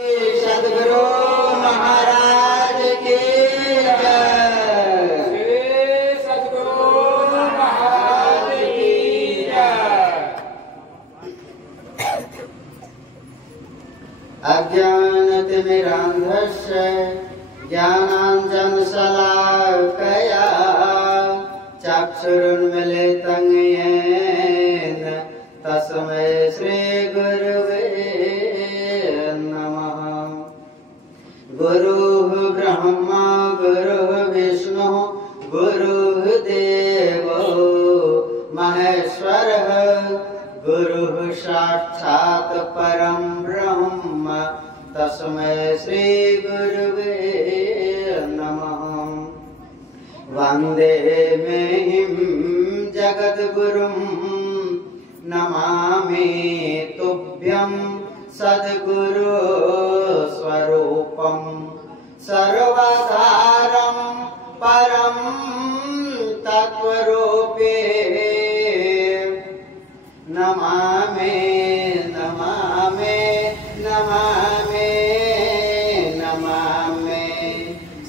सद्गुरु महाराज की जय। श्री सद्गुरु महाराज की जय। अज्ञानतिमिरान्धस्य ज्ञानाञ्जनशलाकया चक्षुरुन्मीलितं येन तस्मै श्रीगुरुवे नमः। गुरुः ब्रह्मा गुरुः विष्णुः गुरुः देवो महेश्वरः गुरुः साक्षात् परं ब्रह्म तस्मै श्री गुरुवे नमः। वन्दे मेहिं जगद्गुरुं नमामि तुभ्यं सद्गुरु स्वरूपं सर्वधारं परं तत्त्वरूपे नमामि नमामि नमामि नमामि।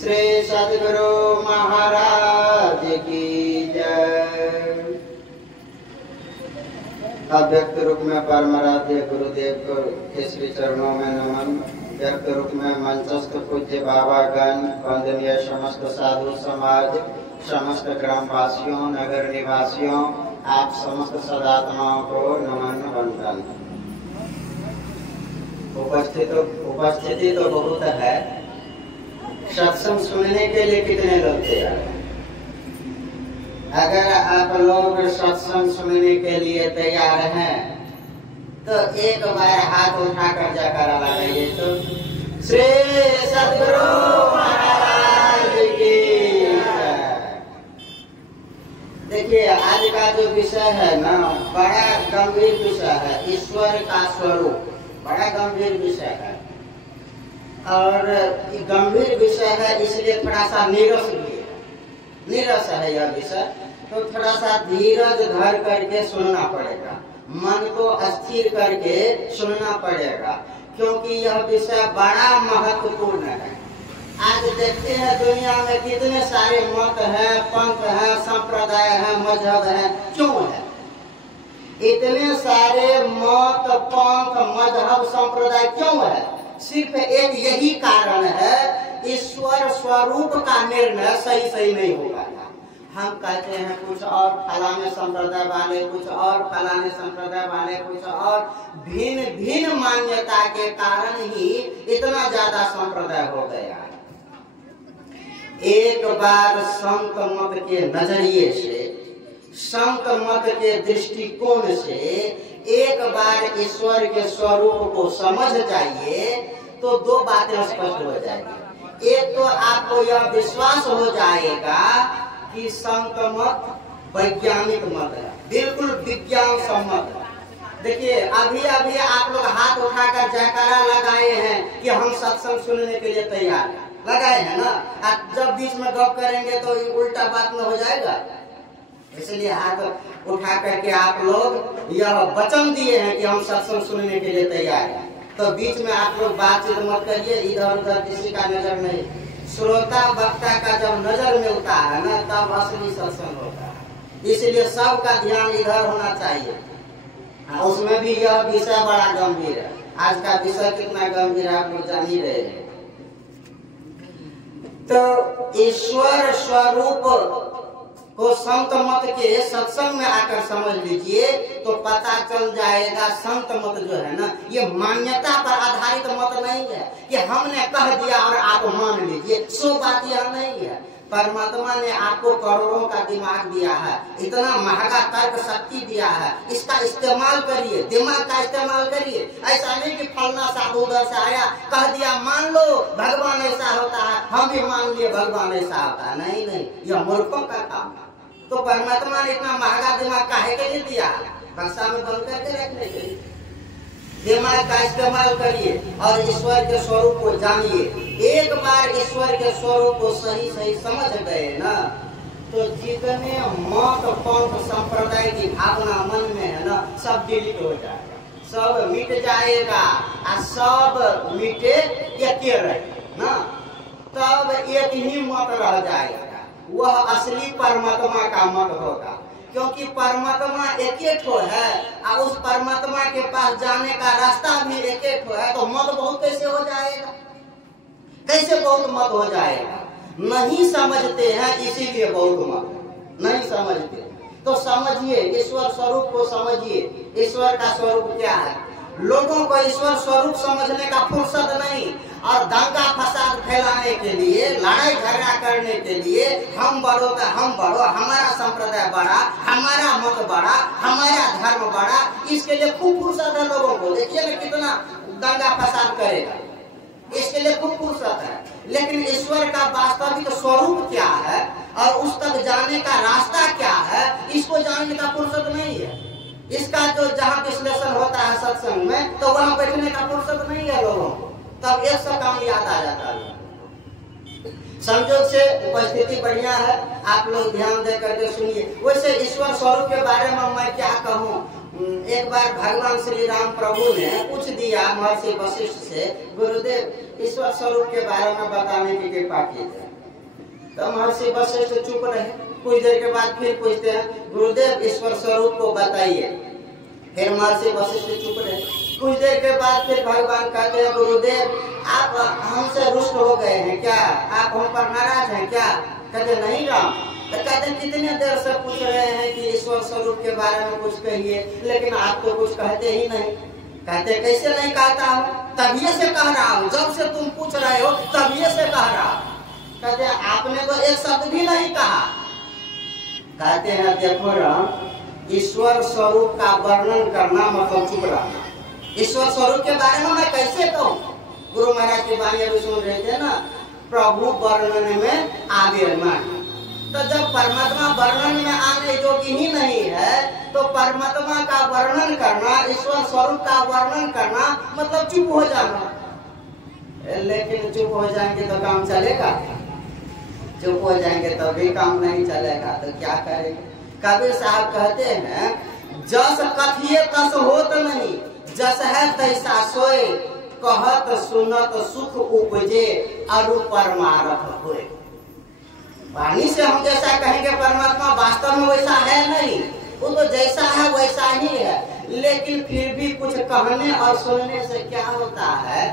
श्री सद्गुरु महाराज की जय। अव्यक्त रूप में परमाराध्य गुरुदेव को के श्री चरणों में नमन। व्यक्त रूप में मंचस्थ पूज्य बाबागण, वंदनीय समस्त साधु समाज, समस्त ग्रामवासियों, नगर निवासियों, आप समस्त सदात्माओं को नमन वंदन। उपस्थिति तो बहुत है, सत्संग सुनने के लिए कितने लोग तैयार हैं? अगर आप लोग सत्संग सुनने के लिए तैयार हैं तो एक बार हाथ उठाकर जयकारा लगाइए तो श्री सद्गुरु महाराज की जय। देखिए, आज का जो विषय है ना, बड़ा गंभीर विषय है। ईश्वर का स्वरूप बड़ा गंभीर विषय है और गंभीर विषय है, इसलिए थोड़ा सा नीरस भी है। नीरस है यह विषय, तो थोड़ा सा धीरज धर करके सुनना पड़ेगा, मन को अस्थिर करके सुनना पड़ेगा, क्योंकि यह विषय बड़ा महत्वपूर्ण है। आज देखते हैं दुनिया में कितने सारे मत है, पंथ है, संप्रदाय है, मजहब है। क्यों है इतने सारे मत, पंथ, मजहब, संप्रदाय क्यों है? सिर्फ एक यही कारण है, ईश्वर स्वरूप का निर्णय सही नहीं होगा। हम कहते हैं कुछ और, फलाने संप्रदाय वाले कुछ और, फलाने संप्रदाय वाले कुछ और। भिन्न मान्यता के कारण ही इतना ज्यादा संप्रदाय हो गया है। एक बार संत मत के नजरिए से, संत मत के दृष्टिकोण से एक बार ईश्वर के स्वरूप को समझ जाइए तो दो बातें स्पष्ट हो जाएगी। एक तो आपको यह विश्वास हो जाएगा कि संत मत वैज्ञानिक मत है, बिल्कुल विज्ञान सम्मत है। देखिए, अभी आप लोग हाथ उठाकर जयकारा लगाए हैं कि हम सत्संग सुनने के लिए तैयार हैं, लगाए हैं ना। आप जब बीच में गप करेंगे तो उल्टा बात में हो जाएगा, इसलिए हाथ उठा करके आप लोग यह वचन दिए हैं कि हम सत्संग सुनने के लिए तैयार हैं। तो बीच में आप लोग बातचीत मत करिए, इधर उधर किसी का नजर नहीं। श्रोता वक्ता का जब नजर मिलता है ना, तब असली सत्संग होता है। इसलिए सबका ध्यान इधर होना चाहिए। उसमें भी यह विषय बड़ा गंभीर है। आज का विषय कितना गंभीर है आप लोग जान ही रहे हैं। तो ईश्वर स्वरूप को संत मत के सत्संग में आकर समझ लीजिए तो पता चल जाएगा। संत मत जो है ना, ये मान्यता पर आधारित मत नहीं है कि हमने कह दिया और आप मान लीजिए, सो बात यह नहीं है। परमात्मा ने आपको करोड़ों का दिमाग दिया है, इतना महंगा तर्क शक्ति दिया है, इसका इस्तेमाल करिए, दिमाग का इस्तेमाल करिए। ऐसा नहीं कि फलना साधु उधर से आया कह दिया मान लो भगवान ऐसा होता है, हम भी मान लिए भगवान ऐसा होता है। नहीं, यह मूर्खों का काम है। तो परमात्मा ने इतना महंगा दिमाग काहे के लिए दिया? बक्सा में बंद करके रखने के लिए। दिमाग का इस्तेमाल करिए और ईश्वर के स्वरूप को जानिए। एक बार ईश्वर के स्वरूप को सही समझ गए ना, तो जितने मत पंथ संप्रदाय की भावना मन में है ना, सब डिलीट हो जाएगा, सब मिट जाएगा और सब मिटे एके रहे ना, तब एक ही मत रह जाएगा, वह असली परमात्मा का मत होगा। क्योंकि परमात्मा एके ठो है और उस परमात्मा के पास जाने का रास्ता भी एके ठो है, तो मत बहुत कैसे हो जाएगा? कैसे बहुत मत हो जाएगा? नहीं समझते हैं, इसीलिए बहुत मत नहीं समझते। तो समझिए, ईश्वर स्वरूप को समझिए। ईश्वर का स्वरूप क्या है? लोगों को ईश्वर स्वरूप समझने का फुर्सत नहीं, और दंगा फसाद फैलाने के लिए, लड़ाई झगड़ा करने के लिए, हम बड़ो का हम बड़ो, हमारा संप्रदाय बड़ा, हमारा मत बड़ा, हमारा धर्म बड़ा, इसके लिए खूब फुर्सत है लोगों को। देखिए ना कितना दंगा फसाद करेगा, इसके लिए खूब फुर्सत है। लेकिन ईश्वर का वास्तविक स्वरूप क्या है और उस तक जाने का रास्ता क्या है, इसको जानने का फुर्सत नहीं है। इसका जो जहाँ विश्लेषण होता है सत्संग में, तो वहाँ बैठने का फुर्सत नहीं है लोगों को, तब एक सा काम याद आ जाता है। संजोग से उपस्थिति बढ़िया है, आप लोग ध्यान दे करके सुनिए। वैसे ईश्वर स्वरूप के बारे में मैं क्या कहूँ, एक बार भगवान श्री राम प्रभु ने पूछ दिया महर्षि वशिष्ठ से, गुरुदेव ईश्वर स्वरूप के बारे में बताने की कृपा कीजिए। तो महर्षि वशिष्ठ चुप रहे। कुछ देर के बाद फिर पूछते हैं, गुरुदेव ईश्वर स्वरूप को बताइए। फिर महर्षि वशिष्ठ चुप रहे। कुछ देर के बाद फिर भगवान कहते हैं, गुरुदेव आप हमसे रुष्ट हो गए हैं क्या? आप हम पर नाराज हैं क्या? कहते नहीं राम। तो कहते कितने देर से पूछ रहे हैं कि ईश्वर स्वरूप के बारे में कुछ कहिए, लेकिन आप तो कुछ कहते ही नहीं। कहते कैसे नहीं कहता हूँ? तभी से कह रहा हूँ, जब से तुम पूछ रहे हो तभी से कह रहा हूँ। कहते आपने तो एक शब्द भी नहीं कहा। कहते हैं देखो राम, ईश्वर स्वरूप का वर्णन करना मतलब चुप रहना। ईश्वर स्वरूप के बारे में मैं कैसे कहूँ? गुरु महाराज की वाणी अभी सुन रहे थे ना, प्रभु वर्णन में आगे मान। तो जब परमात्मा वर्णन में आने योग्य ही नहीं है, तो परमात्मा का वर्णन करना, ईश्वर स्वरूप का वर्णन करना मतलब चुप हो जाना। लेकिन चुप हो जाएंगे तो काम चलेगा? चुप हो जाएंगे तो भी काम नहीं चलेगा, तो क्या करेंगे? कबीर साहब कहते हैं, जस कथिए तस होत नहीं, जस है तैसा सोए, कहत सुनत सुख उपजे अरु परमारथ होए। वाणी से हम जैसा कहेंगे परमात्मा, वास्तव में वैसा है नहीं, वो तो जैसा है वैसा ही है। लेकिन फिर भी कुछ कहने और सुनने से क्या होता है?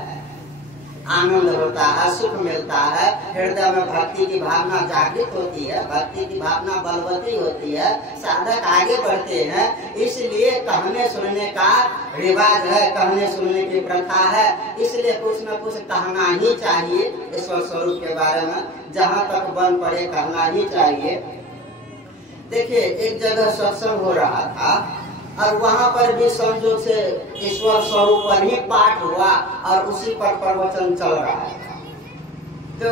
आनंद होता है, सुख मिलता है, हृदय में भक्ति की भावना जागृत होती है, भक्ति की भावना बलवती होती है, साधक आगे बढ़ते हैं। इसलिए कहने सुनने का रिवाज है, कहने सुनने की प्रथा है। इसलिए कुछ न कुछ कहना ही चाहिए ईश्वर स्वरूप के बारे में, जहाँ तक बन पड़े कहना ही चाहिए। देखिए एक जगह सत्संग हो रहा था और वहाँ पर भी संजोग से ईश्वर स्वरूप पर ही पाठ हुआ और उसी पर प्रवचन चल रहा था। तो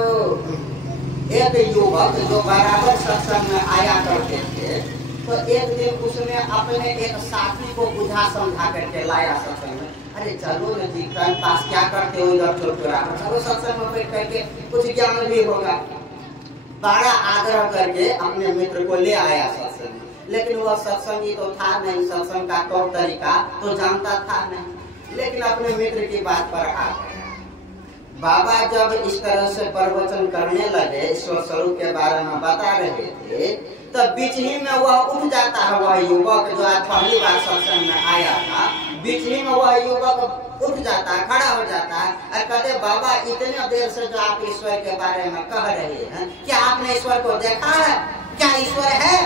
एक युवक जो बराबर सत्संग में आया करते थे, तो एक दिन उसने अपने एक साथी को बुझा समझा करके लाया सत्संग में। अरे चलो न जी, टाइम पास क्या करते हो इधर चुरा, चलो सत्संग में बैठ करके कुछ ज्ञान भी होगा। बड़ा आग्रह करके अपने मित्र को ले आया सत्संग में, लेकिन वह सत्संगी तो था नहीं, सत्संग का तौर तरीका तो जानता था नहीं। लेकिन अपने मित्र की बात पर आ गया। बाबा जब इस तरह से प्रवचन करने लगे, ईश्वर स्वरूप के बारे में बता रहे थे, तो बीच ही में वह उठ जाता है। वह युवक जो आज पहली बार सत्संग में आया था, बीच ही में वह युवक उठ जाता है, खड़ा हो जाता है और कहते बाबा इतने देर से जो आप ईश्वर के बारे में कह रहे हैं, क्या आपने ईश्वर को देखा है? क्या ईश्वर है?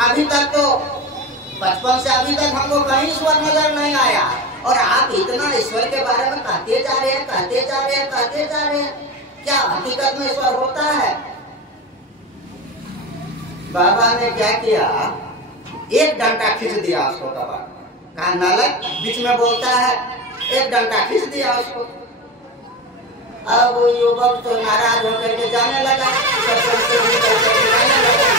अभी तक तो बचपन से अभी तक हमको कहीं ईश्वर नजर नहीं आया, और आप इतना ईश्वर के बारे में कहते जा रहे हैं, कहते जा रहे हैं, कहते जा रहे हैं। क्या हकीकत में ईश्वर होता है? बाबा ने क्या किया, एक डंडा खींच दिया उसको कबाड़, कहा नालक बीच में बोलता है, एक डंडा खींच दिया उसको। अब वो युवक तो नाराज होकर के जाने लगा, जाने लगा।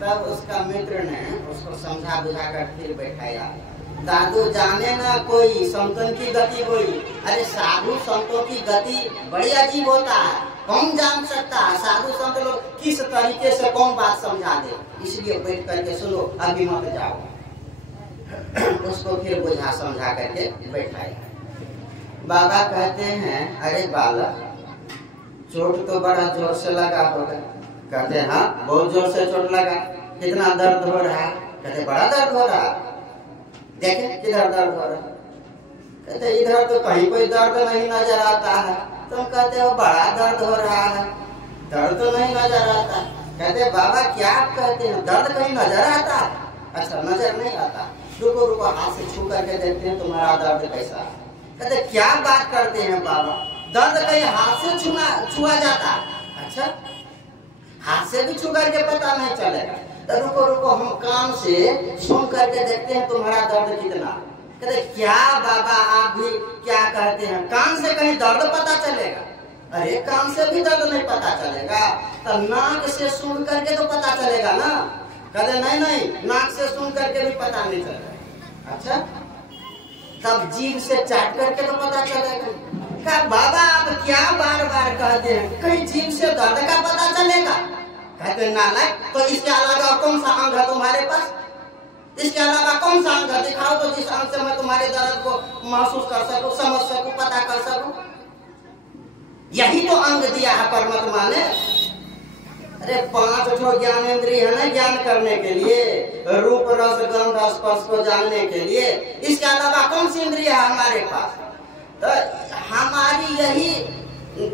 तब उसका मित्र ने उसको समझा बुझा कर फिर बैठाया। दादू जाने ना कोई संतों की गति हुई। अरे साधु संतों की गति बड़ी अजीब होता है, कौन जान सकता है? साधु संत लोग किस तरीके से कौन बात समझा दे। इसलिए बैठ करके सुनो, अभी मत जाओ। उसको फिर बुझा समझा करके बैठाया। बाबा कहते हैं, अरे बालक, चोट तो बड़ा जोर से लगा होगा। कहते हैं, हाँ बहुत जोर से चोट लगा। कितना दर्द हो रहा है? कहते बड़ा दर्द हो रहा है। देखे किधर दर्द हो रहा है? कहते इधर तो कहीं कोई दर्द नहीं नजर आता है। तुम कहते हो बड़ा दर्द हो रहा है, दर्द तो नहीं नजर आता। कहते बाबा क्या आप कहते हैं, दर्द कहीं नजर आता है? अच्छा नजर नहीं आता, रुको रुको हाथ से छू करके देखते हैं तुम्हारा दर्द कैसा है। कहते क्या बात करते हैं बाबा, दर्द कहीं हाथ से छुआ जाता है? अच्छा हाथ से भी छू करके पता नहीं चलेगा, तो रुको रुको हम कान से सुन करके देखते हैं तुम्हारा दर्द कितना। कहते क्या बाबा आप भी क्या कहते हैं, कान से कहीं दर्द पता चलेगा? अरे कान से भी दर्द नहीं पता चलेगा, तो नाक से सुन करके तो पता चलेगा ना। कहते नहीं नहीं नाक से सुन करके भी पता नहीं चलेगा। अच्छा तब जीभ से चाट करके तो पता चलेगा। क्या बाबा आप क्या बार बार कहते हैं, कहीं जीभ से दर्द का पता चलेगा? कहते नालायक, तो इसके अलावा कौन सा अंग है तुम्हारे पास? इसके अलावा कौन सा अंग दिखाओ तो जिस अंग से मैं तुम्हारे दर्द को महसूस कर सकूं, समझ सकूं, पता कर सकूं। यही तो अंग दिया है परमात्मा ने। अरे 5 ज्ञानेंद्रिय है ना ज्ञान करने के लिए, रूप रस गंध स्पर्श को जानने के लिए। इसके अलावा कौन सी इंद्रिय है हमारे पास? तो हमारी यही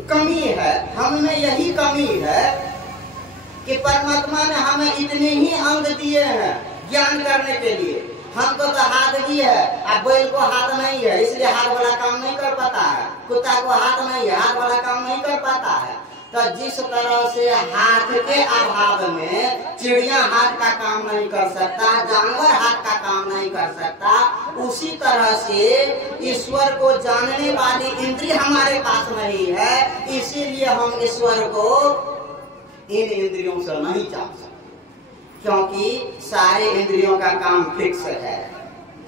कमी है, हमें यही कमी है कि परमात्मा ने हमें इतने ही अंग दिए हैं ज्ञान करने के लिए। हमको तो हाथ भी है, अब बैल को हाथ नहीं है इसलिए हाथ वाला काम नहीं कर पाता है, कुत्ता को हाथ नहीं है हाथ वाला काम नहीं कर पाता है। तो जिस तरह से हाथ के अभाव में चिड़िया हाथ का काम नहीं कर सकता, जानवर हाथ का काम नहीं कर सकता, उसी तरह से ईश्वर को जानने वाली इंद्रिय हमारे पास नहीं है, इसीलिए हम ईश्वर को इन इंद्रियों से नहीं जान सकते। क्योंकि सारे इंद्रियों का काम फिक्स है,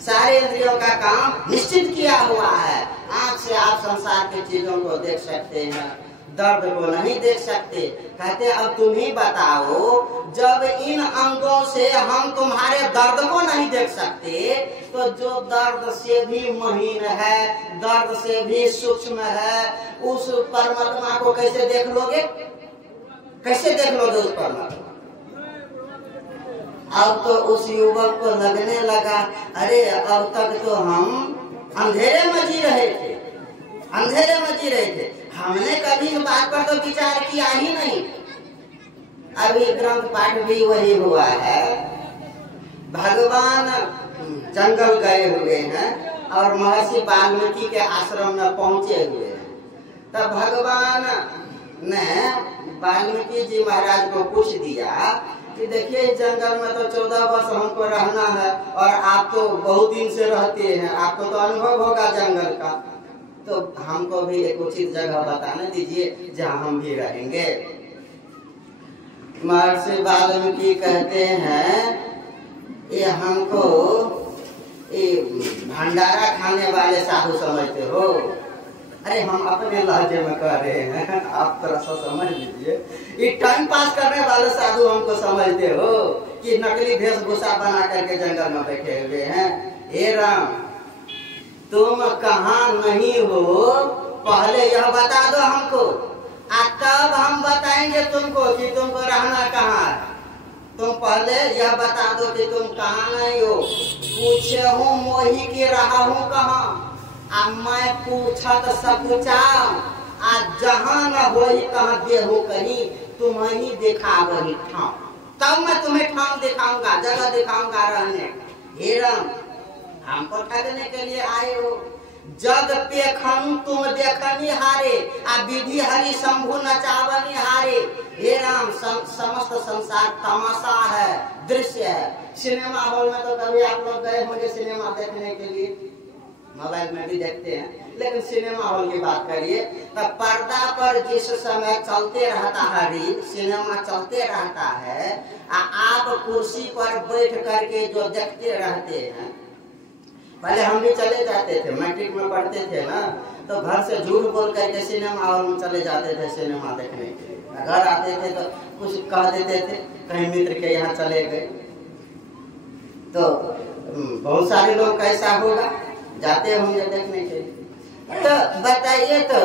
सारे इंद्रियों का काम निश्चित किया हुआ है। आंख से आप संसार की चीजों को देख सकते हैं, दर्द को नहीं देख सकते। कहते अब तुम ही बताओ, जब इन अंगों से हम तुम्हारे दर्द को नहीं देख सकते, तो जो दर्द से भी महीन है, दर्द से भी सूक्ष्म है, उस परमात्मा को कैसे देख लोगे? कैसे देख लोगे उस परमात्मा? अब तो उस युवक को लगने लगा, अरे अब तक तो हम अंधेरे में जी रहे थे, अंधेरे में जी रहे थे, हमने कभी इस बात पर तो विचार किया ही नहीं। अभी ग्रंथ पाठ भी वही हुआ है। भगवान जंगल गए हुए हैं और महर्षि वाल्मीकि के आश्रम में पहुंचे हुए हैं। तब भगवान ने वाल्मीकि जी महाराज को पूछ दिया कि देखिए इस जंगल में तो 14 वर्ष हमको रहना है और आप तो बहुत दिन से रहते हैं, आपको तो अनुभव होगा जंगल का, तो हमको भी एक उचित जगह बताने दीजिए जहाँ हम भी रहेंगे। महर्षि वाल्मीकि कहते हैं ये हमको ये भंडारा खाने वाले साधु समझते हो? अरे हम अपने लहजे में कह रहे हैं, आप थोड़ा सा समझ लीजिए। ये टाइम पास करने वाले साधु हमको समझते हो कि नकली वेशभूषा बना करके जंगल में बैठे हुए हैं? हे राम, तुम कहाँ नहीं हो पहले यह बता दो हमको, तब हम बताएंगे तुमको कि तुमको रहना कहाँ है। तुम पहले यह बता दो कि तुम कहाँ नहीं हो। पूछे हूँ मोही की रहा हूँ कहाँ, अब मैं पूछत सकुचाओ, आज जहाँ न हो कहाँ देहू कहीं, तुम्हें ही देखा वही ठाव, तब मैं तुम्हें ठाव दिखाऊंगा, जगह दिखाऊंगा रहने। हे राम, हमको ठगने के लिए आए हो? जग पेखन तुम देखनी हारे, आ विधि हरि शंभु नचावनी हारे। हे राम, समस्त संसार तमाशा है, दृश्य है। सिनेमा हॉल में तो कभी आप लोग गए होंगे सिनेमा देखने के लिए, मोबाइल में भी देखते हैं, लेकिन सिनेमा हॉल की बात करिए तो पर्दा पर जिस समय चलते रहता है रील, सिनेमा चलते रहता है, आप कुर्सी पर बैठ करके जो देखते रहते हैं। पहले हम भी चले जाते थे, मैट्रिक में पढ़ते थे ना, तो घर से झूठ बोल करके सिनेमा हॉल में चले जाते थे सिनेमा देखने के लिए। घर आते थे तो कुछ कह देते थे, कहीं मित्र के यहाँ चले गए, तो बहुत सारे लोग कैसा होगा, जाते होंगे देखने के लिए। तो बताइए, तो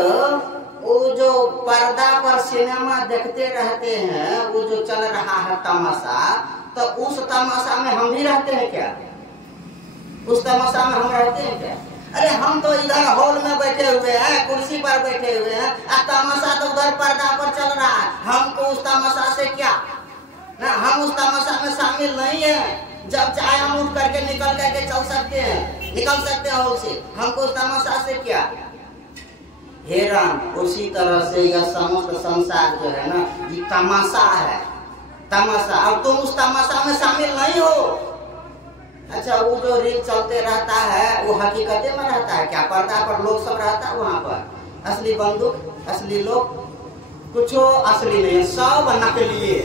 वो जो पर्दा पर सिनेमा देखते रहते हैं, वो जो चल रहा है तमाशा, तो उस तमाशा में हम भी रहते हैं क्या? उस तमाशा में हम रहते हैं क्या? अरे हम तो इधर हॉल में बैठे हुए हैं, कुर्सी पर बैठे हुए हैं, तमाशा तो उधर पर्दा पर चल रहा है। हमको उस तमाशा से क्या ना, हम उस तमाशा में शामिल नहीं है। जब चाहे हम उठ करके निकल करके चल सकते हैं, निकल सकते हैं हॉल से, हमको उस तमाशा से क्या। हे राम, उसी तरह से यह समस्त संसार जो है ना, ये तमाशा है, तमाशा। और तुम उस तमाशा में शामिल नहीं हो। अच्छा, वो जो रील चलते रहता है वो हकीकते में रहता है क्या? पर्दा पर लोग सब रहता है, वहाँ पर असली बंदूक, असली लोग, कुछ असली नहीं है, सब नकली है,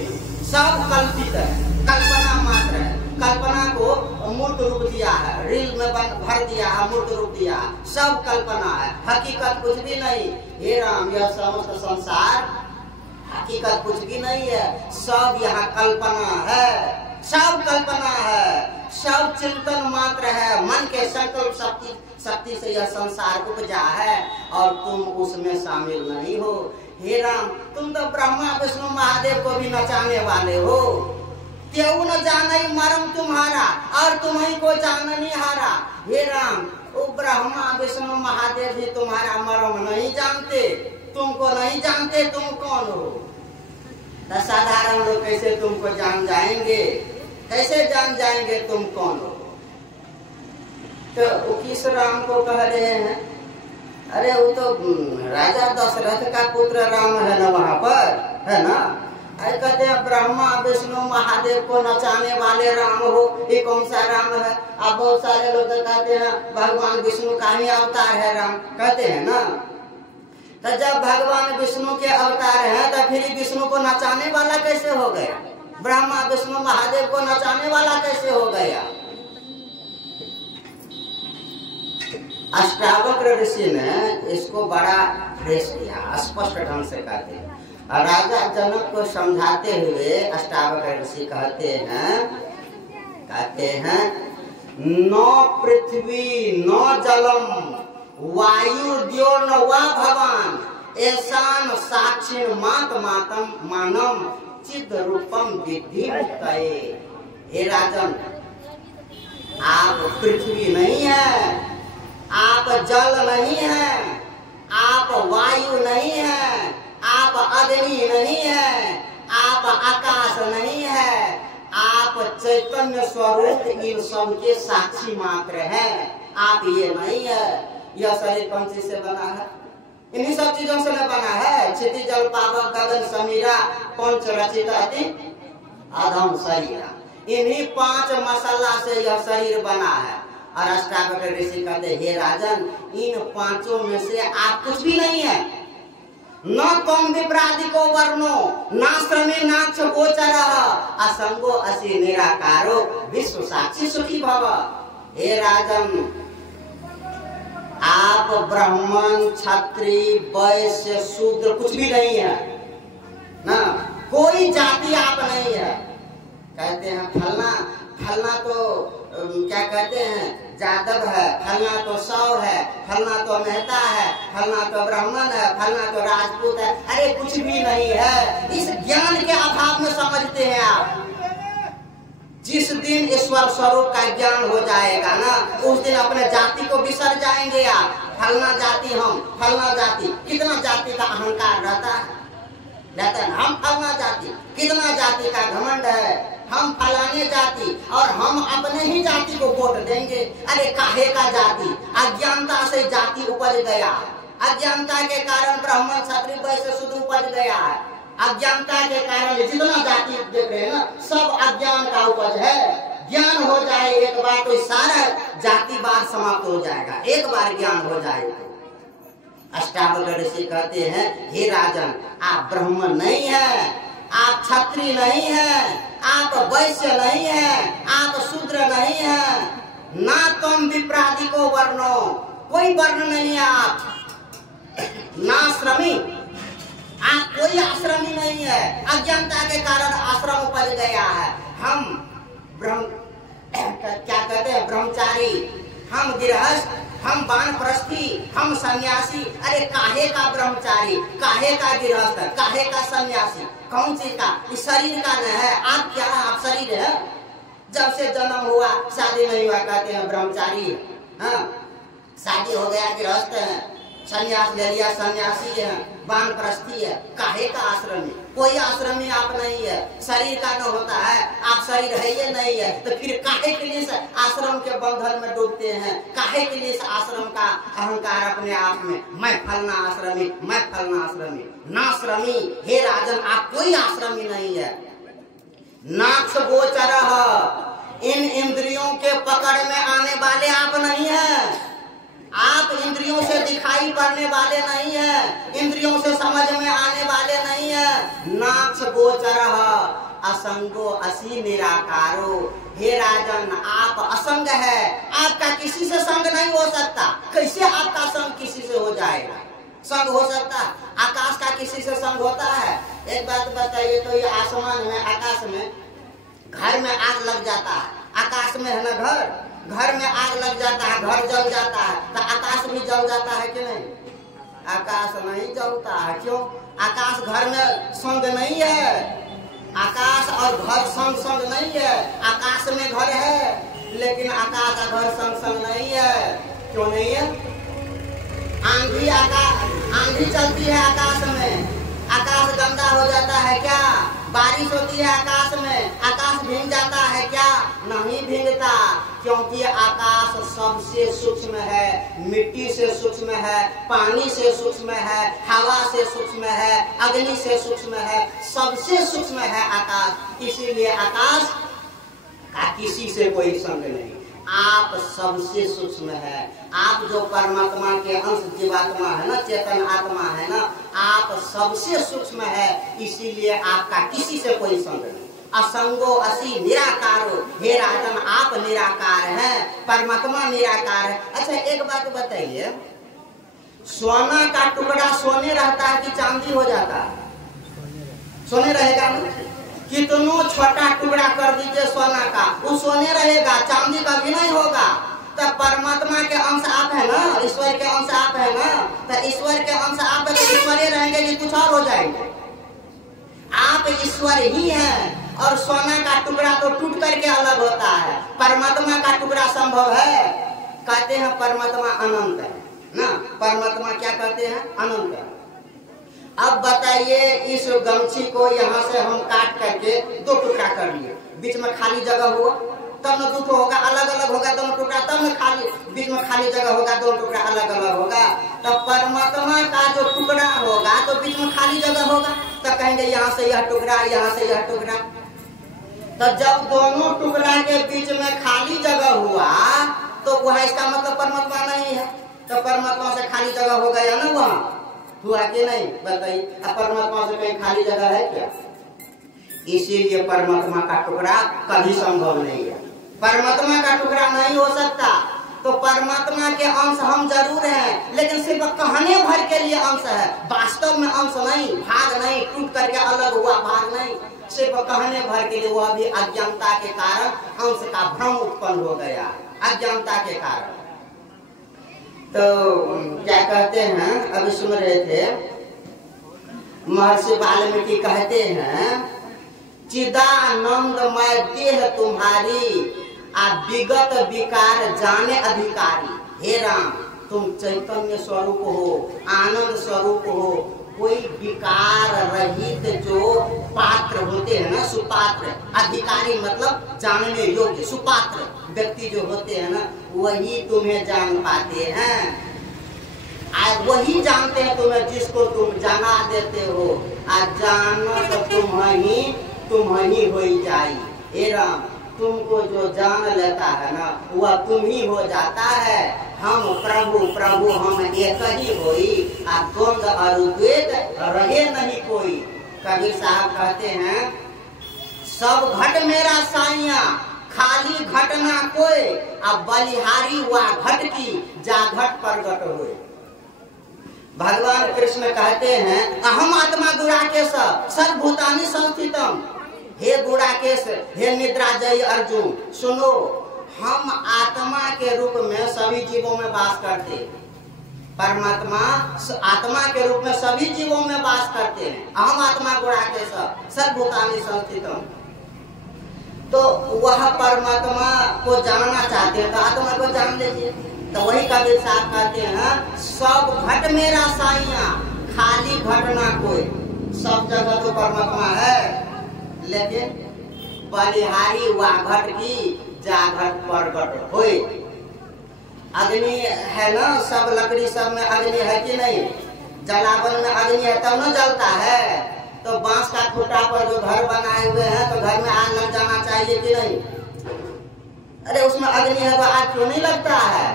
सब कल्पित है, कल्पना मात्र है। कल्पना को मूर्त रूप दिया है, रील में भर दिया है, मूर्त रूप दिया है, सब कल्पना है, हकीकत कुछ भी नहीं। हे राम, यह समस्त संसार हकीकत कुछ भी नहीं है, सब यहाँ कल्पना है, सब कल्पना है, सब चिंतन मात्र है। मन के संकल्प शक्ति से यह संसार उपजा है और तुम उसमें शामिल नहीं हो। हे राम, तुम तो ब्रह्मा विष्णु महादेव को भी नचाने वाले हो। क्यों न जाने मरम तुम्हारा और तुम्हीं को जाननी हारा। हे राम, वो ब्रह्मा विष्णु महादेव भी तुम्हारा मरम नहीं जानते, तुमको नहीं जानते तुम कौन हो। तो साधारण लोग कैसे तुमको जान जाएंगे, कैसे जान जाएंगे तुम कौन हो। तो वो किस राम को कह रहे हैं? अरे वो तो राजा दशरथ का पुत्र राम है ना, वहाँ पर है ना। अरे कहते हैं ब्रह्मा विष्णु महादेव को नचाने वाले राम हो, ये कौन सा राम है? अब बहुत सारे लोग कहते हैं भगवान विष्णु का ही अवतार है राम, कहते हैं ना। तो जब भगवान विष्णु के अवतार हैं तो फिर विष्णु को नचाने वाला कैसे हो गया? ब्रह्मा विष्णु महादेव को नचाने वाला कैसे हो गया? अष्टावक्र ऋषि ने इसको बड़ा फ्रेश किया, स्पष्ट ढंग से कहते हैं। और राजा जनक को समझाते हुए अष्टावक्र ऋषि कहते हैं न पृथ्वी न जलम वायु द्यो न वा भवान ऐसान साक्षी मात मातम मानम चिद रूपम विधि मुक्तये। हे राजन, आप पृथ्वी नहीं है, आप जल नहीं है, आप वायु नहीं है, आप अग्नि नहीं है, आप आकाश नहीं है, आप चैतन्य स्वरूप इन सब के साक्षी मात्र हैं। आप ये नहीं है। यह शरीर कौन चीज से बना है? इन्हीं सब चीजों से न बना है। क्षिति जल पावक गगन समीरा पंच रचित अति अधम शरीरा, इन्हीं 5 मसाला से यह शरीर बना है। और अष्टावक्र ऋषि कहते, हे राजन, इन 5 में से आप कुछ भी नहीं है। न तम विप्रादिको वर्णो नाश्रमे नाक्ष गोचरः असंगो असि निराकारो विश्व साक्षी सुखी भव। हे राजन, आप ब्राह्मण क्षत्रिय वैश्य शूद्र कुछ भी नहीं है ना, कोई जाति आप नहीं है। कहते हैं फलना तो क्या कहते हैं जादव है, फलना तो सौ है, फलना तो मेहता है, फलना तो ब्राह्मण है, फलना तो राजपूत है। अरे कुछ भी नहीं है। इस ज्ञान के अभाव में समझते हैं आप। जिस दिन ईश्वर स्वरूप का ज्ञान हो जाएगा ना, उस दिन अपने जाति को बिसर जाएंगे आप। फलना जाति, हम फलना जाति, कितना जाति का अहंकार रहता है ना, हम फलना जाति, कितना जाति का घमंड है, हम फलाने जाति, और हम अपने ही जाति को वोट देंगे। अरे काहे का जाति? अज्ञानता से जाति उपज गया है। अज्ञानता के कारण ब्राह्मण क्षत्रिय वैश्य शूद्र उपज गया है। अज्ञानता के कारण जितना जाति देख रहे हैं ना, सब अज्ञान का उपज है। ज्ञान हो जाए एक बार तो सारा जातिवाद समाप्त हो जाएगा, एक बार ज्ञान हो जाए तो। अष्टावक्र ऋषि कहते हैं, हे राजन, आप ब्राह्मण नहीं है, आप क्षत्रिय नहीं है, आप वैश्य नहीं है, आप शूद्र नहीं है, ना तुम विप्रादिको वर्णो, कोई वर्ण नहीं है आप, ना श्रमी, आप कोई आश्रमी नहीं है। अज्ञानता के कारण आश्रम उपज गया है। हम ब्रह्म क्या कहते हैं, ब्रह्मचारी, हम गृहस्थ, हम वानप्रस्थी, हम सन्यासी। अरे काहे का ब्रह्मचारी, काहे का गृहस्थ, काहे का सन्यासी, कौन चीज का? इस शरीर का न है। आप क्या, आप शरीर है? जब से जन्म हुआ शादी नहीं हुआ कहते हैं ब्रह्मचारी। हाँ, शादी हो गया गृहस्थ है, सन्यास ले लिया सन्यासी है, वानप्रस्थी है। काहे का आश्रमी? कोई आश्रमी आप नहीं है। शरीर का न होता है, आप शरीर है ये नहीं है, तो फिर काहे के लिए आश्रम के बंधन में डूबते हैं? काहे के लिए आश्रम का अहंकार अपने आप में, मैं फलना आश्रमी, मैं फलना आश्रमी। नाश्रमी, हे राजन आप कोई आश्रमी नहीं है। नाक्ष गोचरः, इन इंद्रियों के पकड़ में आने वाले आप नहीं है। आप इंद्रियों से दिखाई पड़ने वाले नहीं है, इंद्रियों से समझ में आने वाले नहीं है। नाक्ष गोचरः असंगो असि निराकारो, हे राजन आप असंग है, आपका किसी से संग नहीं हो सकता। कैसे आपका संग किसी से हो जाएगा? संग हो सकता? आकाश का किसी से संग होता है? एक बात बताइए तो, ये आसमान में, आकाश में, घर में आग लग जाता है, आकाश में है ना घर में आग लग जाता है, घर जल जाता है, तो आकाश भी जल जाता है कि नहीं? आकाश नहीं जलता है। क्यों? आकाश घर में संग नहीं है, आकाश और घर संग संग नहीं है। आकाश में घर है लेकिन आकाश का घर संग संग नहीं है। क्यों नहीं है? आंधी चलती है आकाश में, आकाश गंदा हो जाता है क्या? बारिश होती है आकाश में, आकाश भीग जाता है क्या? नहीं भीगता, क्योंकि आकाश सबसे सूक्ष्म है, मिट्टी से सूक्ष्म है, पानी से सूक्ष्म है, हवा से सूक्ष्म है, अग्नि से सूक्ष्म है, सबसे सूक्ष्म है आकाश। इसीलिए आकाश का किसी से कोई संग नहीं। आप सबसे सूक्ष्म है। आप जो परमात्मा के अंश जीवात्मा है ना, चेतन आत्मा है ना, आप सबसे सूक्ष्म है। इसीलिए आपका किसी से कोई संग नहीं। असंगो असि निराकारो, हे राजन आप निराकार हैं, परमात्मा निराकार है। अच्छा एक बात बताइए, सोना का टुकड़ा सोने रहता है कि चांदी हो जाता है? सोने रहेगा ना? कितनो छोटा टुकड़ा कर दीजिए सोना का, वो सोने रहेगा, चांदी का भी नहीं होगा। तो परमात्मा के अंश आप है ना, ईश्वर के अंश आप है ना, तो ईश्वर के अंश आप है तो ईश्वर ही रहेंगे कि कुछ और हो जाएंगे? आप ईश्वर ही हैं। और सोना का टुकड़ा तो टूट करके अलग होता है, परमात्मा का टुकड़ा संभव है? कहते हैं परमात्मा अनंत है ना, परमात्मा क्या कहते हैं? अनंत है। अब बताइए, इस गमछी को यहाँ से हम काट करके दो टुकड़ा कर लिए, बीच में खाली जगह हुआ, तब न दूसरा होगा, अलग अलग होगा दोनों टुकड़ा, तब न खाली, बीच में खाली जगह होगा, दोनों टुकड़ा अलग अलग होगा। तब परमात्मा का जो टुकड़ा होगा तो बीच में खाली जगह होगा, तब कहेंगे यहाँ से यह टुकड़ा, यहाँ से यह टुकड़ा। तो जब दोनों टुकड़ा के बीच में खाली जगह हुआ तो वह इसका मतलब परमात्मा नहीं है। तो परमात्मा से खाली जगह हो गया ना, वहाँ हुआ कि नहीं? बताइए, अब परमात्मा से कहीं खाली जगह है क्या? इसीलिए परमात्मा का टुकड़ा कभी संभव नहीं है, परमात्मा का टुकड़ा नहीं हो सकता। तो परमात्मा के अंश हम जरूर हैं, लेकिन सिर्फ कहने भर के लिए अंश है, वास्तव में अंश नहीं, भाग नहीं, टूट करके अलग हुआ भाग नहीं, सिर्फ कहने भर के लिए। वह भी अज्ञानता के कारण अंश का भ्रम उत्पन्न हो गया, अज्ञानता के कारण। तो क्या कहते हैं, अभी सुन रहे थे, महर्षि वाल्मीकि कहते हैं, चिदानंदमय देह तुम्हारी, आ विगत विकार जाने अधिकारी। हे राम, तुम चैतन्य स्वरूप हो, आनंद स्वरूप हो, कोई विकार रहित जो पात्र होते हैं ना, सुपात्र, अधिकारी मतलब जानने योग्य, सुपात्र व्यक्ति जो होते हैं ना, वही तुम्हें जान पाते हैं। वही जानते हैं तुम्हें जिसको तुम जाना देते हो, जानत तुम ही हो जाई। हे राम, तुमको जो जान लेता है ना, वह तुम ही हो जाता है। हम प्रभु प्रभु हम एक ही होई, द्वंद अद्वैत रहे नहीं कोई। कबीर साहब कहते हैं, सब घट मेरा साइया, खाली घट ना कोई, अब बलिहारी हुआ घट की, जा घट प्रगट हुए। भगवान कृष्ण कहते हैं, अहम आत्मा गुणाकेश सर्वभूतानि संस्थितम। हे गुणाकेश, हे निद्राजयी अर्जुन, सुनो, हम आत्मा के रूप में सभी जीवों में वास करते हैं। परमात्मा आत्मा के रूप में सभी जीवों में वास करते हैं। अहम आत्मा गुणाके सब भूतानि संस्थितम्। तो वह परमात्मा को जानना चाहते हैं तो आत्मा को जान लीजिए। तो वही कबीर साहब कहते हैं, सब घट मेरा साइया, खाली घट ना कोई। सब जगह तो परमात्मा है, लेकिन बलिहारी वह घट की जागट प्रगट होए। अग्नि है ना, सब लकड़ी सब में अग्नि है कि नहीं? जलावन में अग्नि है तब न जलता है। तो बांस का खूंटा पर जो घर बनाए हुए हैं तो घर में आग लग जाना चाहिए कि नहीं? अरे उसमें अग्नि है तो आग क्यों नहीं लगता है?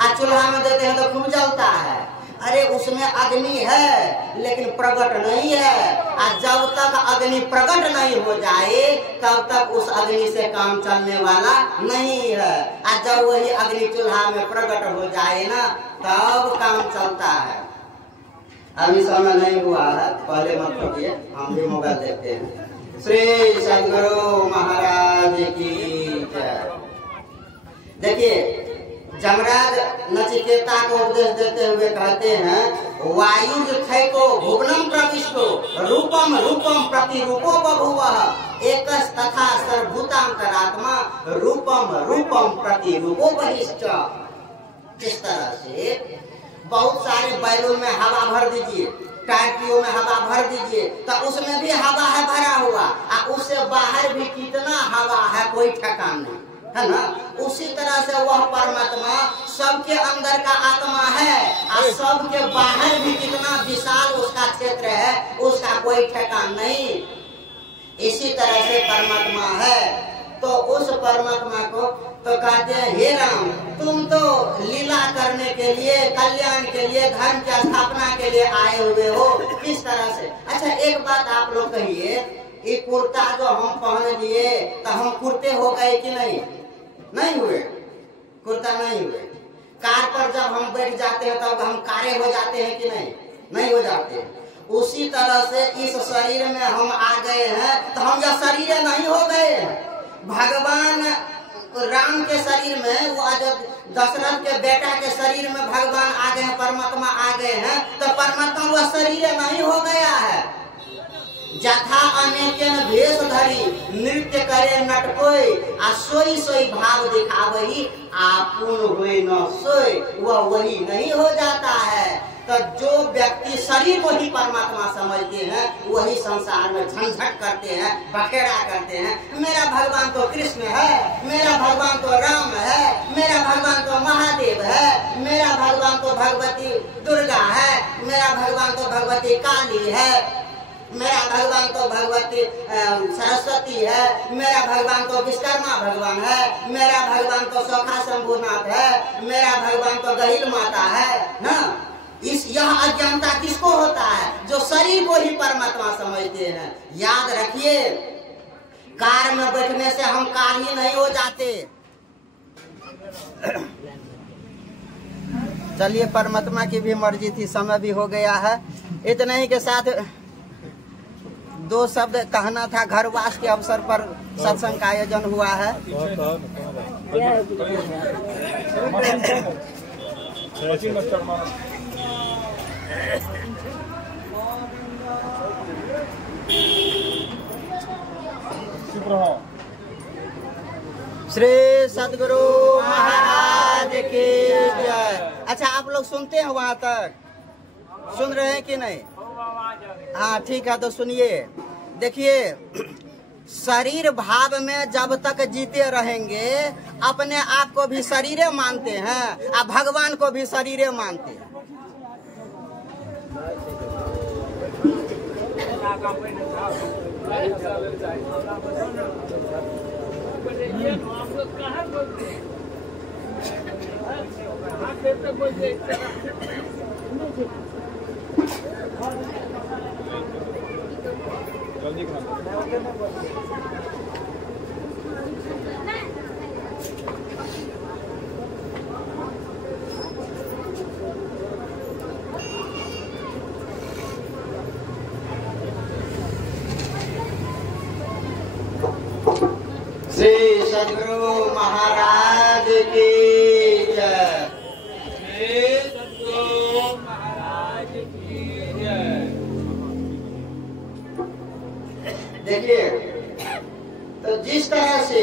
आज चूल्हा में देते हैं तो खूब जलता है। अरे उसमें अग्नि है लेकिन प्रकट नहीं है। आज जब तक अग्नि प्रकट नहीं हो जाए तब तक उस अग्नि से काम चलने वाला नहीं है। आज जब वही अग्नि चूल्हा में प्रकट हो जाए ना तब काम चलता है। अभी समय नहीं हुआ है, पहले मत करिए, हम भी मोबाइल देखते हैं। श्री सद्गुरु महाराज की जय। देखिए जमराज नचिकेता को उपदेश देते हुए कहते हैं, वायु थैको भुवनम प्रविष्टो रूपम रूपम प्रतिरूपो बभूवः एकस तथा सर्वभूतांतरात्मा रूपम रूपम प्रतिरूपो बहिश्च। इस तरह से बहुत सारे बैलून में हवा भर दीजिए, टाटियों में हवा भर दीजिए तो उसमें भी हवा है भरा हुआ, और उससे बाहर भी कितना हवा है कोई ठिकाना नहीं, है ना? उसी तरह से वह परमात्मा सबके अंदर का आत्मा है और सबके बाहर भी कितना विशाल उसका क्षेत्र है, उसका कोई ठिकाना नहीं। इसी तरह से परमात्मा है। तो उस परमात्मा को तो कहते हैं, हे राम तुम तो लीला करने के लिए, कल्याण के लिए, धर्म की स्थापना के लिए आए हुए हो। किस तरह से? अच्छा एक बात आप लोग कहिए, ये कुर्ता जो हम पहन लिए तो हम कुर्ते हो गए कि नहीं? नहीं हुए, कुर्ता नहीं हुए। कार पर जब हम बैठ जाते हैं तब हम कारे हो जाते हैं कि नहीं? नहीं हो जाते। उसी तरह से इस शरीर में हम आ गए हैं तो हम जब शरीर नहीं हो गए। भगवान राम के शरीर में, वो जब दशरथ के बेटा के शरीर में भगवान आ गए हैं, परमात्मा आ गए हैं, तो परमात्मा वह शरीर नहीं हो गया है। जथा अनेकन भेष धरी नृत्य करे नटकोय आ सोई सोई भाव दिखावही आपुन हुए न सोई, वह वही नहीं हो जाता है। तो जो व्यक्ति शरीर को ही परमात्मा समझते हैं वही संसार में झंझट करते हैं, बखेड़ा करते हैं। मेरा भगवान तो कृष्ण है, मेरा भगवान तो राम है, मेरा भगवान तो महादेव है, मेरा भगवान तो भगवती दुर्गा है, मेरा भगवान तो भगवती काली है, मेरा भगवान तो भगवती सरस्वती है, मेरा भगवान तो विश्वकर्मा भगवान है, मेरा भगवान तो सखा शंभुनाथ है, मेरा भगवान तो गहिल माता है ना। यह अज्ञानता किसको होता है? जो शरीर को ही परमात्मा समझते हैं। याद रखिए, कार में बैठने से हम कार ही नहीं हो जाते। चलिए, परमात्मा की भी मर्जी थी, समय भी हो गया है। इतने ही के साथ दो शब्द कहना था। घरवास के अवसर पर सत्संग का आयोजन हुआ है। श्री सद्गुरु महाराज की जय। अच्छा, आप लोग सुनते हैं? वहाँ तक सुन रहे हैं कि नहीं? हाँ ठीक है, तो सुनिए। देखिए, शरीर भाव में जब तक जीते रहेंगे अपने आप को भी शरीरे मानते हैं और भगवान को भी शरीरे मानते हैं। श्री सद्गुरु महाराज की जय। सद्गुरु महाराज की जय। देखिए, तो जिस तरह से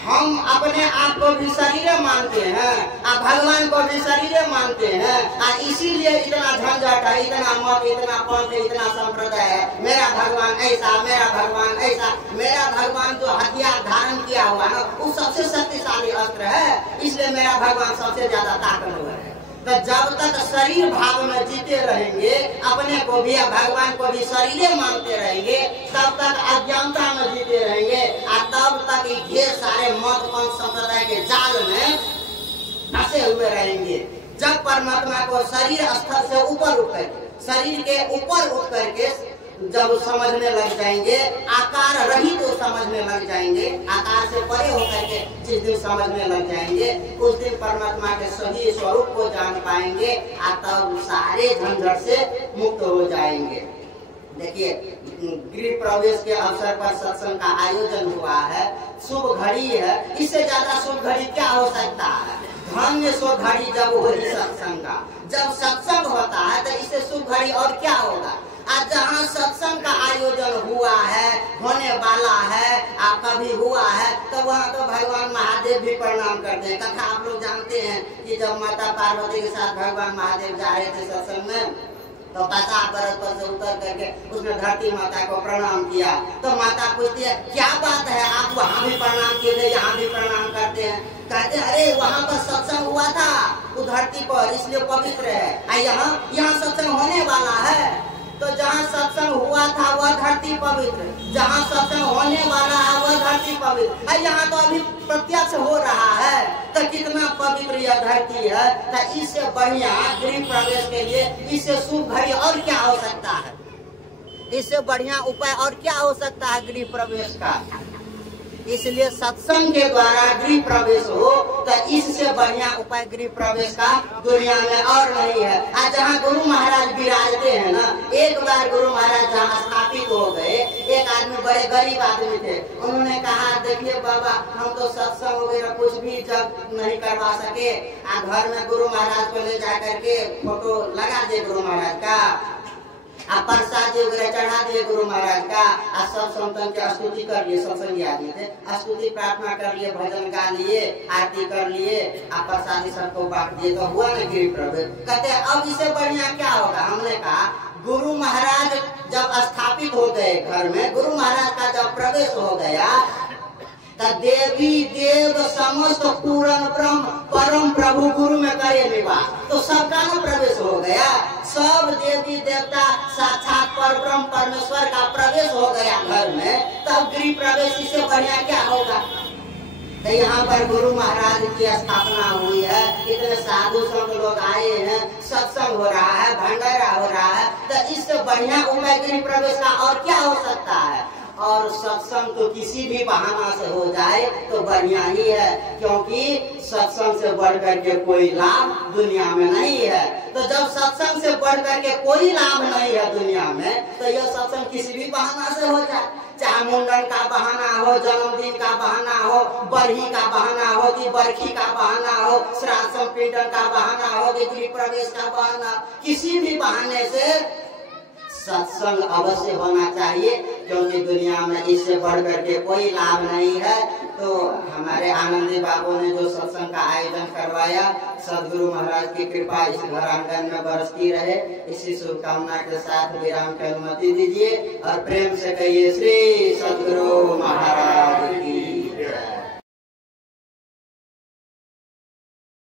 हम अपने आप को भी शरीर मानते हैं और भगवान को भी शरीर मानते हैं, और इसीलिए इतना झंझट है, इतना मत, इतना पंथ, इतना संप्रदाय है। मेरा भगवान ऐसा, मेरा भगवान ऐसा। मेरा भगवान जो हथियार धारण किया हुआ है वो सबसे शक्तिशाली अस्त्र है, इसलिए मेरा भगवान सबसे ज्यादा ताकतवर है। तो जब तक शरीर भाव में जीते रहेंगे, अपने को भी भगवान को भी शरीर मानते रहेंगे, तब तक अज्ञानता में जीते रहेंगे, और तब तक ढेर सारे मत पंथ संप्रदाय के जाल में फंसे हुए रहेंगे। जब परमात्मा को शरीर स्तर से ऊपर उठ करके, शरीर के ऊपर उठ करके जब समझने लग जाएंगे, आकार रहित तो समझने लग जाएंगे, आकार से परे होकर के जिस दिन समझने लग जाएंगे, उस दिन परमात्मा के सही स्वरूप को जान पाएंगे, और तब सारे झंझट से मुक्त हो जाएंगे। देखिए, गृह प्रवेश के अवसर पर सत्संग का आयोजन हुआ है, शुभ घड़ी है, इससे ज्यादा शुभ घड़ी क्या हो सकता है? धन्य शुभ घड़ी जब होगी सत्संग का। जब सत्संग होता है तो इससे शुभ घड़ी और क्या होगा? आज जहाँ सत्संग का आयोजन हुआ है, होने वाला है, कभी हुआ है, तो वहाँ तो भगवान महादेव भी प्रणाम करते हैं। कथा आप लोग जानते हैं कि जब माता पार्वती के साथ भगवान महादेव जा रहे थे सत्संग में, तो 50 बरस पर से उतर करके उसने धरती माता को प्रणाम किया। तो माता पूछती है, क्या बात है, आप वहाँ भी प्रणाम किए, यहाँ भी प्रणाम करते हैं? कहते, अरे वहाँ पर सत्संग हुआ था वो धरती पर, इसलिए पवित्र है। यहाँ सत्संग होने वाला है, तो जहाँ सत्संग हुआ था वह धरती पवित्र, जहाँ सत्संग होने वाला है वह धरती पवित्र। यहाँ तो अभी प्रत्यक्ष हो रहा है, तो कितना पवित्र यह धरती है। तो इससे बढ़िया गृह प्रवेश के लिए इससे शुभ घड़ी और क्या हो सकता है? इससे बढ़िया उपाय और क्या हो सकता है गृह प्रवेश का? इसलिए सत्संग के द्वारा गृह प्रवेश हो, तो इससे बढ़िया उपाय गृह प्रवेश का दुनिया में और नहीं है। आज जहाँ गुरु महाराज विराजते हैं ना, एक बार गुरु महाराज जहाँ स्थापित हो गए, एक आदमी, बड़े गरीब आदमी थे, उन्होंने कहा, देखिए बाबा, हम तो सत्संग वगैरह कुछ भी जब नहीं करवा सके, घर में गुरु महाराज को ले जा करके फोटो लगा दे गुरु महाराज का, प्रसाद वगैरह चढ़ा दिए गुरु महाराज का, सब संतन की स्तुति कर लिए, सत्संगी आदमी थे, स्तुति प्रार्थना कर लिए, भजन गा लिए, आरती कर लिए, प्रसादी सबको बांट दिए, तो हुआ ना गृह प्रवेश। कहते अब इससे बढ़िया क्या होगा? हमने कहा, गुरु महाराज जब स्थापित हो गए घर में, गुरु महाराज का जब प्रवेश हो गया, तो देवी देव समस्त पूर्ण ब्रह्म परम प्रभु गुरु में करे निवास, तो सबका न प्रवेश हो गया। सब देवी देवता साक्षात पर ब्रह्म परमेश्वर का प्रवेश हो गया घर में, तब गृह प्रवेश इससे बढ़िया क्या होगा? तो यहाँ पर गुरु महाराज की स्थापना हुई है, इतने साधु संत लोग आए हैं, सत्संग हो रहा है, भंडारा हो रहा है, तो इससे बढ़िया उपाय गृह प्रवेश का और क्या हो सकता है? और सत्संग तो किसी भी बहाना से हो जाए तो बढ़िया ही है, क्योंकि सत्संग से बढ़कर के कोई लाभ दुनिया में नहीं है। तो जब सत्संग से बढ़कर के कोई लाभ नहीं है दुनिया में, तो यह सत्संग किसी भी बहाना से हो जाए, चाहे मुंडन का बहाना हो, जन्मदिन का बहाना हो, बरही का बहाना हो, कि बरखी का बहाना हो, श्राद्ध संपीड़न का बहाना हो, कि गृह प्रवेश का बहाना, किसी भी बहाने से सत्संग अवश्य होना चाहिए, क्योंकि दुनिया में इससे बढ़ करके कोई लाभ नहीं है। तो हमारे आनंदी बाबू ने जो सत्संग का आयोजन करवाया, सदगुरु महाराज की कृपा इस घर आंगन में बरसती रहे, इसी शुभकामना के साथ विराम की अनुमति दीजिए और प्रेम से कहिए श्री सदगुरु महाराज।